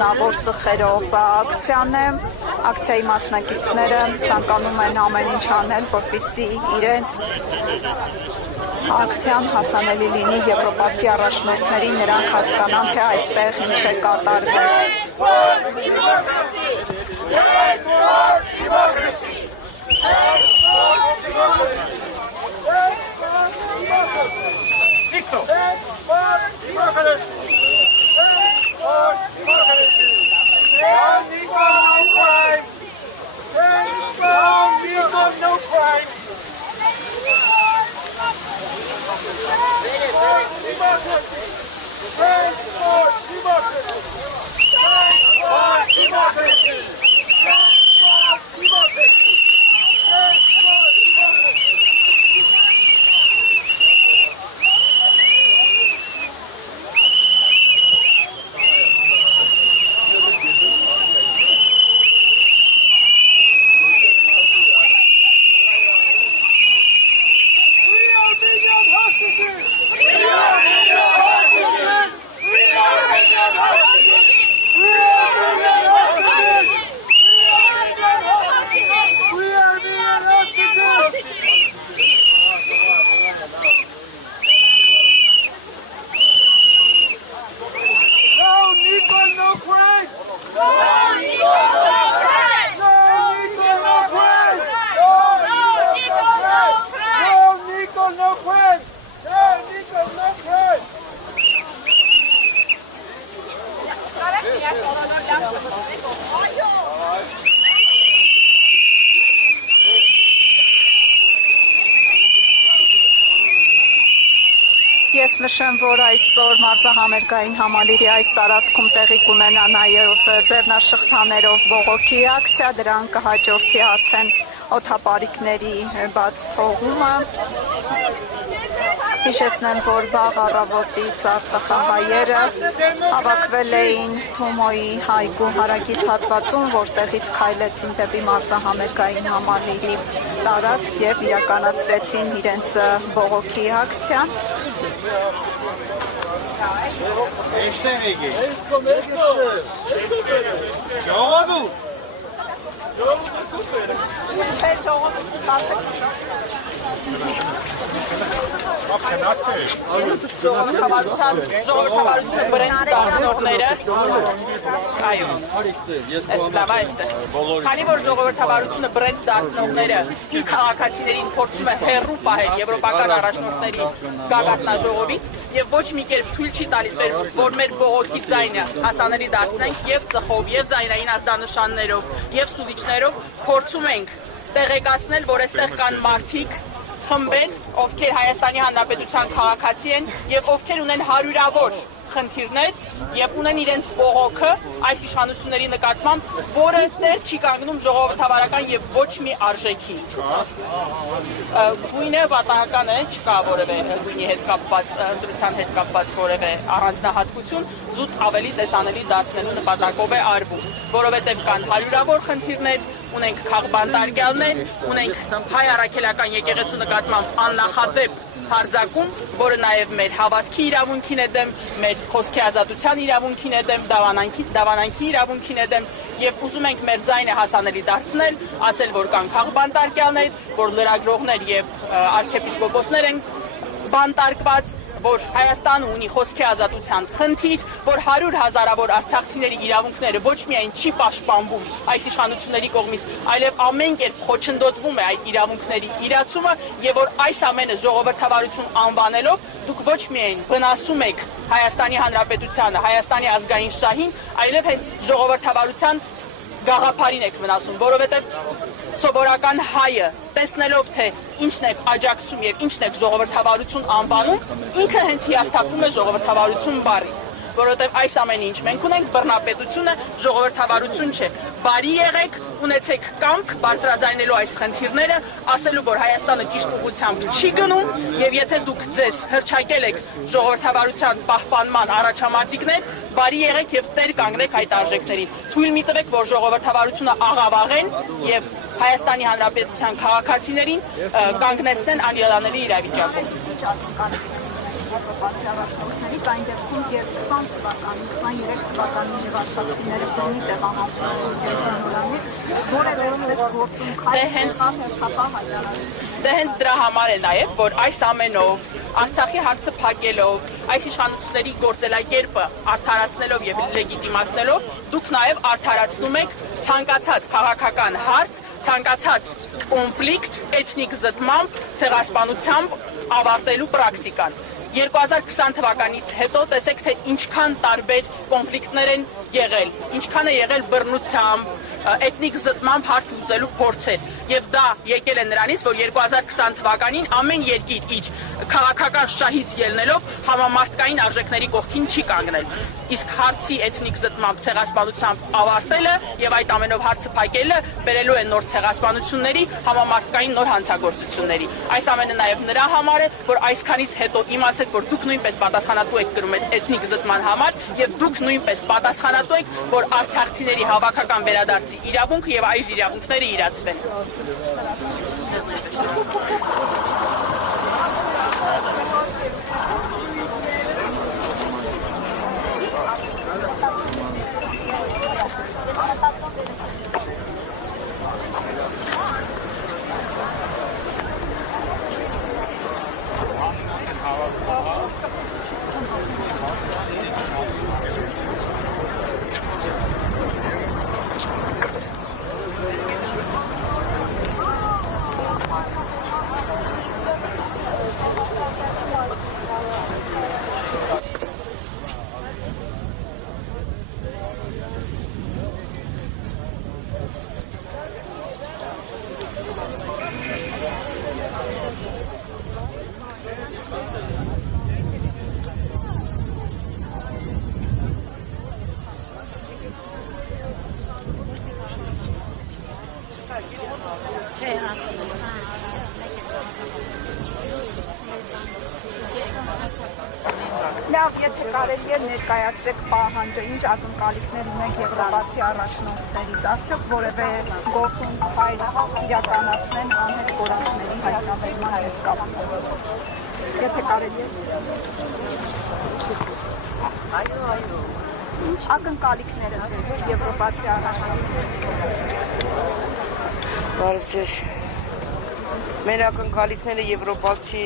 միլիոնավոր ծխերով ակցիան է, ակցիայի մասնակիցները ցանկանում են ամեն ինչ անել, որպեսզի իրենց ակցիան հասանելի լինի եվրոպացի առաջնորդներին, նրանք հասկանան, թե այստեղ ինչ է կատարվել։ Ես նշեմ, որ այսօր մարզահամերգային համալիրի այս տարածքում տեղի կունենա նաև ձեռնաշղթաներով բողոքի ակցիա, դրան կհաջորդի արդեն օդապարիկների բաց թողումը։ Հիշեցնեմ, որ վաղ առավոտից արցախահայերը հավաքվել էին Թումոյի այգու հարակից հատվածում, որտեղից քայլեցին դեպի մարզահամերգային համալիրի տարածք և իրականացրեցին իրենց բողոքի ակցիան։ Ժողովրդավարությունը բրենդ դարձնողները քանի որ ժողովրդավարությունը բրենդ դարձնողները իր քաղաքացիներին փորձում է հեռու պահել եվրոպական առաջնորդների գագաթնաժողովից եւ ոչ մի կերպ թույլ չի տալիս, որ մեր բողոքի ձայնը հասանելի դարձնենք եւ ծխով, եւ ձայնային ազդանշաններով, եւ սուլիչներով փորձում ենք տեղեկացնել, որ այստեղ կան մարդիկ, խմբեր, ովքեր Հայաստանի Հանրապետության քաղաքացի են եւ ովքեր ունեն հարյուրավոր խնդիրներ եւ ունեն իրենց բողոքը այս իշխանությունների նկատմամբ, որը դեռ չի կանգնում ժողովրդավարական եւ ոչ մի արժեքի։ Գույնը պատահական է, չկա որևէ գույնի հետ կապված, ընտրության հետ կապված որևէ առանձնահատկություն, զուտ ավելի տեսանելի դարձնելու նպատակով է արվում, որովհետեւ կան հարյուրավոր խնդիրներ, ունենք քաղբանտարկյալներ, ունենք հայ առաքելական եկեղեցու նկատմամբ աննախադեպ հարձակում, որը նաև մեր հավատքի իրավունքին է դեմ, մեր խոսքի ազատության իրավունքին է դեմ, դավանանքի իրավունքին է դեմ, եւ ուզում ենք մեր ձայնը հասանելի դարձնել, ասել, որ կան քաղբանտարկյալներ, որ լրագրողներ եւ արքեպիսկոպոսներ են բանտարկված, որ Հայաստանը ունի խոսքի ազատության խնդիր, որ 100,000-ավոր արցախցիների իրավունքները ոչ միայն չի պաշտպանվում այս իշխանությունների կողմից, այլև ամեն կերպ խոչընդոտվում է այդ իրավունքների իրացումը եւ որ այս ամենը ժողովրդավարություն անվանելով դուք ոչ միայն վնասում եք Հայաստանի Հանրապետությանը, Հայաստանի ազգային շահին, այլև հենց ժողովրդավարության գաղափարին եք վնասում, որովհետև սովորական հայը տեսնելով թե ինչն է աջակցում եւ ինչն է ժողովրդավարություն անվանում, ինքը հենց հիասթափվում է ժողովրդավարություն բառից, որովհետև այս ամենը ինչ մենք ունենք բռնապետությունը, ժողովրդավարություն չէ։ Բարի եղեք, ունեցեք կամք բարձրաձայնելու այս խնդիրները, ասելու, որ Հայաստանը ճիշտ ուղղությամբ չի գնում, եւ եթե դուք ձեզ հռչակել եք ժողովրդավարության պահպանման առաջամարտիկներ, բարի եղեք եւ տեր կանգնեք այդ արժեքներին։ Թույլ մի տվեք, որ ժողովրդավարությունը աղավաղեն եւ Հայաստանի Հանրապետության քաղաքացիներին կանգնեցնեն անելանելի իրավիճակում։ եվրոպացի առաջնորդներից, այն դեպքում, երբ 20 թվականին, 23 թվականին եւ արցախցիները բռնի տեղամասերից որևէ գործում Դե հենց դրա համար է նաև, որ այս ամենով, Արցախի հարցը փակելով, այս իշխանությունների գործելակերպը արդարացնելով եւ լեգիտիմացնելով, դուք նաև արդարացնում եք ցանկացած քաղաքական հարց, ցանկացած կոնֆլիկտ էթնիկ զտմամբ, ցեղասպանությամբ ավարտելու պրակտիկան։ 2020 թվականից հետո տեսեք, թե ինչքան տարբեր կոնֆլիկտներ են եղել, ինչքան է եղել բռնությամբ, էթնիկ զտմամբ հարց լուծելու փորձեր, եւ դա եկել է նրանից, որ 2020 թվականին ամեն երկիր իր քաղաքական շահից ելնելով համամարտկային արժեքների կողքին չի կանգնել, իսկ հարցի էթնիկ զտմամբ ցեղասպանությամբ ավարտելը եւ այդ ամենով հարցը փակելը բերելու է նոր ցեղասպանությունների, համամարտկային նոր հանցագործությունների։ Այս ամենը նաեւ նրա համար է, որ այսքանից հետո իմացեք, որ դուք նույնպես պատասխանատու եք կրում այդ էթնիկ զտման համար եւ դուք նույնպես պատասխանատու եք, որ արցախցիների հավաքական վերադարձի իրավունքը եւ այլ իրավունքները իրացվեն։ Լավ, եթե կարելի է ներկայացրեք պահանջը, ինչ ակնկալիքներ ունեք եվրոպացի առաջնորդներից, արդյոք որևէ գործում հայր իրականացնեն անհետ կորածների հայտնաբերման հետ կապված։ Եթե կարելի է։ Այո։ Ինչ ակնկալիքները ձեր եվրոպացի առաջնորդներից։ Բարև ձեզ։ Մեր ակնկալիքները եվրոպացի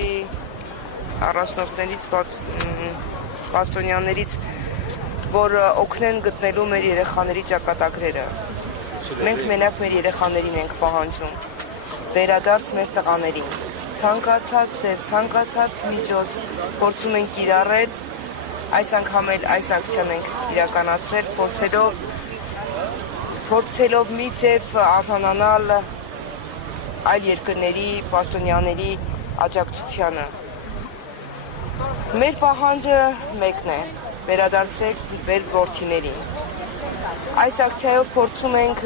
առաջնորդներից պաշտոնյաներից, որ օգնեն գտնելու մեր երեխաների ճակատագրերը։ Մենք մենակ մեր երեխաներին ենք պահանջում, վերադարձ մեր տղաներին։ Ցանկացած միջոց փորձում ենք կիրառել, այս անգամ էլ այս ակցիան ենք իրականացրել, փորձելով մի ձև արժանանալ այլ երկրների պաշտոնյաների աջակցությանը։ Մեր պահանջը մեկն է, վերադարձեք մեր որդիներին։ Այս ակցիայով փորձում ենք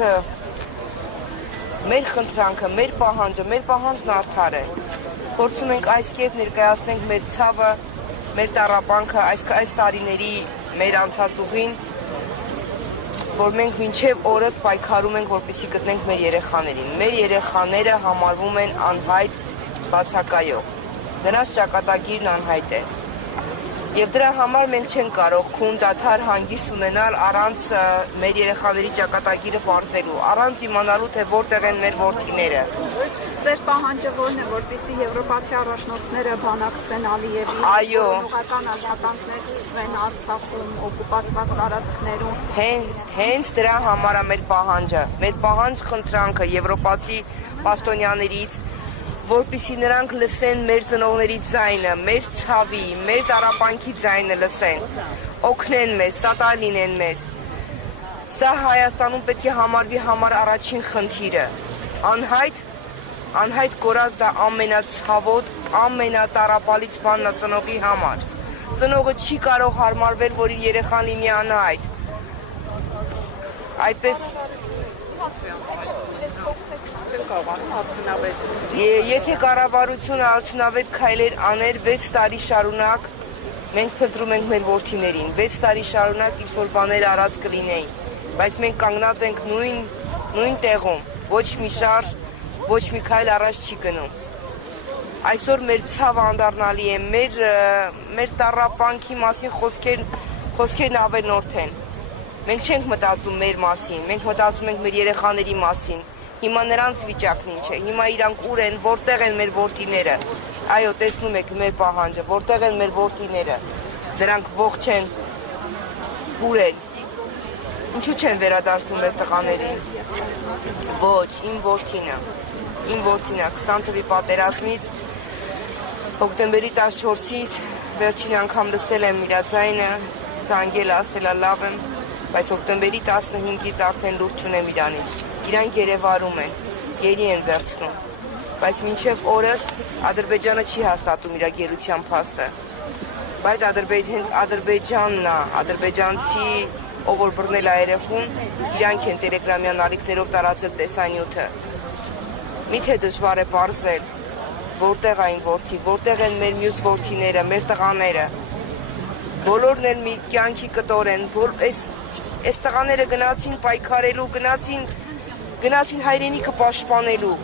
մեր խնդրանքը, մեր պահանջն արդար է։ Փորձում ենք այս կերպ ներկայացնենք մեր ցավը, մեր տառապանքը, այս տարիների մեր անցած ուղին, որ մենք մինչև օրս պայքարում ենք, որպեսզի գտնենք մեր երեխաներին։ Մեր երեխաները համարվում են անհայտ բացակայող։ Նրանց ճակատագիրն անհայտ է։ Եվ դրա համար մենք չենք կարող քուն դադար հանգիստ ունենալ առանց մեր երեխաների ճակատագիրը պարզելու, առանց իմանալու, թե որտեղ են մեր որդիները։ Ձեր պահանջը ո՞րն է, որպեսզի եվրոպացի առաջնորդները բանակցեն Ալիևի, օրինական աշխատանքներ սկսվեն Արցախում, օկուպացված տարածքներում։ Հենց դրա համար է մեր պահանջը, մեր պահանջ խնդրանքը եվրոպացի պաշտոնյաներից, որպեսզի նրանք լսեն մեր ծնողների ձայնը, մեր ցավի, մեր տառապանքի ձայնը լսեն, օգնեն մեզ, սատար լինեն մեզ։ Սա Հայաստանում պետք է համարվի համար առաջին խնդիրը։ Անհայտ կորած դա ամենացավոտ, ամենատարապալից բանն է ծնողի համար։ Ծնողը չի կարող հարմարվել, որ իր երեխան լինի անհայտ։ Այդպես Եթե կառավարությունը արդյունավետ քայլեր աներ 6 տարի շարունակ, մենք փնտրում ենք մեր որդիներին, 6 տարի շարունակ ինչ-որ բաներ արած կլինեին, բայց մենք կանգնած ենք նույն տեղում, ոչ մի շարժ, ոչ մի քայլ առաջ չի գնում։ Այսօր մեր ցավը անդառնալի է, մեր տառապանքի մասին խոսքերն ավելորդ են։ Մենք չենք մտածում մեր մասին, մենք մտածում ենք մեր երեխաների մասին։ Հիմա նրանց վիճակն ինչ է, հիմա իրանք ուր են, որտեղ են մեր որդիները։ Այո, տեսնում եք մեր պահանջը, որտեղ են մեր որդիները։ Նրանք ողջ են, ուր են։ Ինչու չեն վերադարձնում մեր տղաներին։ Ոչ, իմ որդինը 20 թվականի պատերազմից հոկտեմբերի 14-ից վերջին անգամ լսել եմ իր ձայնը, զանգել ասելա լավ եմ, բայց հոկտեմբերի 15-ից արդեն լուրջ չունեմ իրանից։ Իրանք երևարում են, գերի են վերցնում, բայց մինչև օրս Ադրբեջանը չի հաստատում իր գերության փաստը։ Բայց հենց Ադրբեջանն է, ադրբեջանցի, ով որ բռնել է երեխուն, իրանք են տելեգրամյան ալիքներով տարածել տեսանյութը։ Միթե դժվար է պարզել, որտեղ այն որդի, որտեղ են մեր մյուս որդիները, մեր տղաները։ Բոլորն են մի կյանքի կտոր են, այս տղաները գնացին պայքարելու, գնացին հայրենիքը պաշտպանելու,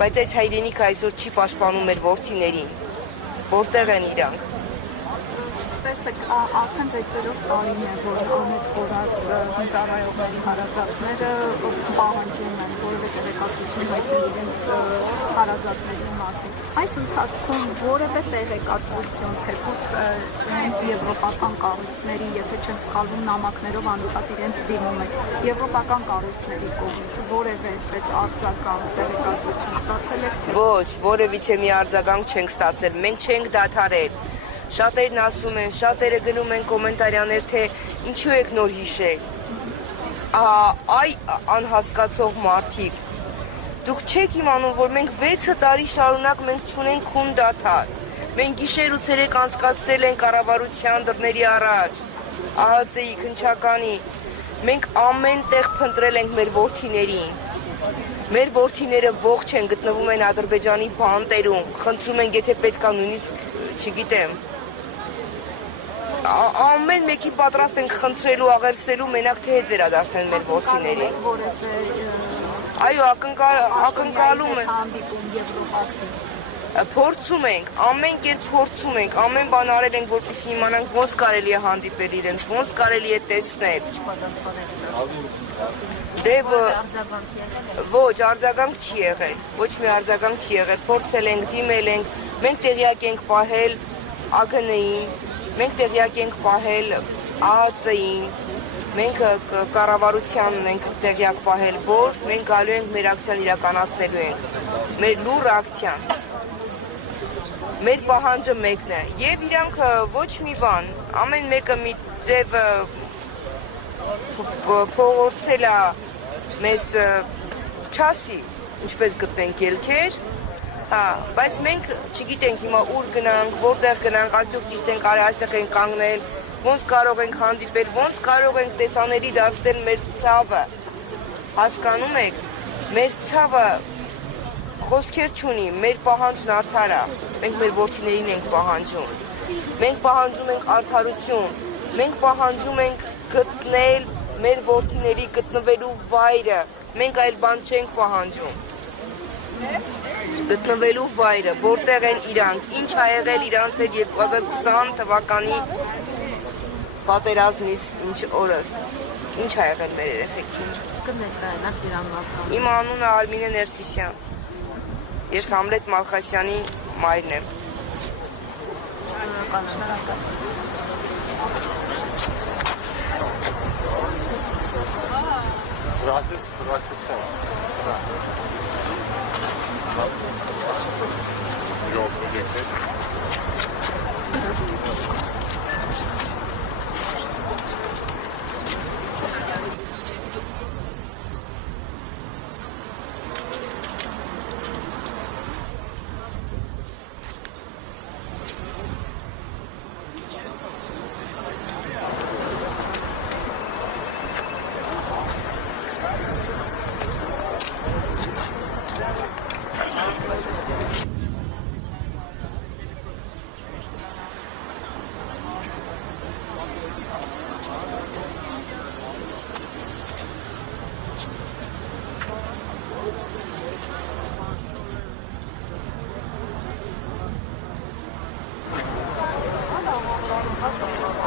բայց այս հայրենիքը այսօր չի պաշտպանում մեր որդիներին։ Որտեղ են իրանք։ Տեսեք, արդեն 6-րդ տարին է, որ անհետ կորած զինծառայողների հարազատները պահանջում են որևէ տեղեկատվություն հայտնել իրենց հարազատների մասին։ Այս ընթացքում որևէ տեղեկատվություն, թեկուզ իրենց եվրոպական կառույցների, եթե չեմ սխալվում, նամակներով հանդիպած իրենց դիմում են, եվրոպական կառույցների կողմից որևէ այսպես արձագանք տեղեկատվություն ստացել եք։ Ոչ, որևիցե մի արձագանք չենք ստացել, մենք չենք դադարել։ Շատերն ասում են, շատերը գնում են կոմենտարյաներ, թե ինչու եք նոր հիշել։ Այ անհասկացող մարդիկ, դուք չեք իմանում, որ մենք 6 տարի շարունակ մենք չունենք քուն դադար։ Մենք գիշեր ու ցերեկ անցկացրել ենք կառավարության դռների առաջ, ԱՀԾ-ի, քննչականի։ Մենք ամեն տեղ փնտրել ենք մեր որդիներին։ Մեր որդիները ողջ են, գտնվում են Ադրբեջանի բանտերում, խնդրում են, եթե պետք է նույնիսկ, չգիտեմ, ամեն մեկի պատրաստ ենք խնդրելու, աղերսելու, մենակ թե հետ վերադարձնեն մեր որդիներին։ Այո, ակնկալում են։ Փորձում ենք, ամեն կերպ փորձում ենք, ամեն բան արել ենք, որպեսզի իմանանք ոնց կարելի է հանդիպել իրենց, ոնց կարելի է տեսնել։ Ոչ, արձագանք չի եղել, ոչ մի արձագանք չի եղել, փորձել ենք, դիմել ենք, մենք տեղյակ ենք պահել ԱԳՆ-ին, մենք տեղյակ ենք պահել ԱՀԾ-ին, մենք կառավարությանն ենք տեղյակ պահել, որ մենք գալու ենք մեր ակցիան իրականացնելու ենք, մեր լուռ ակցիան, մեր պահանջը մեկն է, և իրանք ոչ մի բան, ամեն մեկը մի ձև փողորձել է մեզ չասի, ինչպես գտնենք ելքեր, բայց մենք չգիտենք հիմա ուր գնանք, որտեղ գնանք, արդյոք ճիշտ ենք արել, այստեղ ենք կանգնել, ոնց կարող ենք հանդիպել, ոնց կարող ենք տեսանելի դարձնել մեր ցավը։ Հասկանում եք, մեր ցավը խոսքեր չունի, մեր պահանջն արդար է, մենք մեր որդիներին ենք պահանջում։ Մենք պահանջում ենք արդարություն, մենք պահանջում ենք գտնել մեր որդիների գտնվելու վայրը, մենք այլ բան չենք պահանջում։ Գտնվելու վայրը, որտեղ են իրանք, ինչ ա եղել իրանց հետ 2020 թվականի պատերազմից ինչ օրս, ինչ ա եղել մեր երեխեքին։ Իմ անունը Արմինե Ներսիսյան, ես Համլետ Մալխասյանի մայրն եմ։ Yok,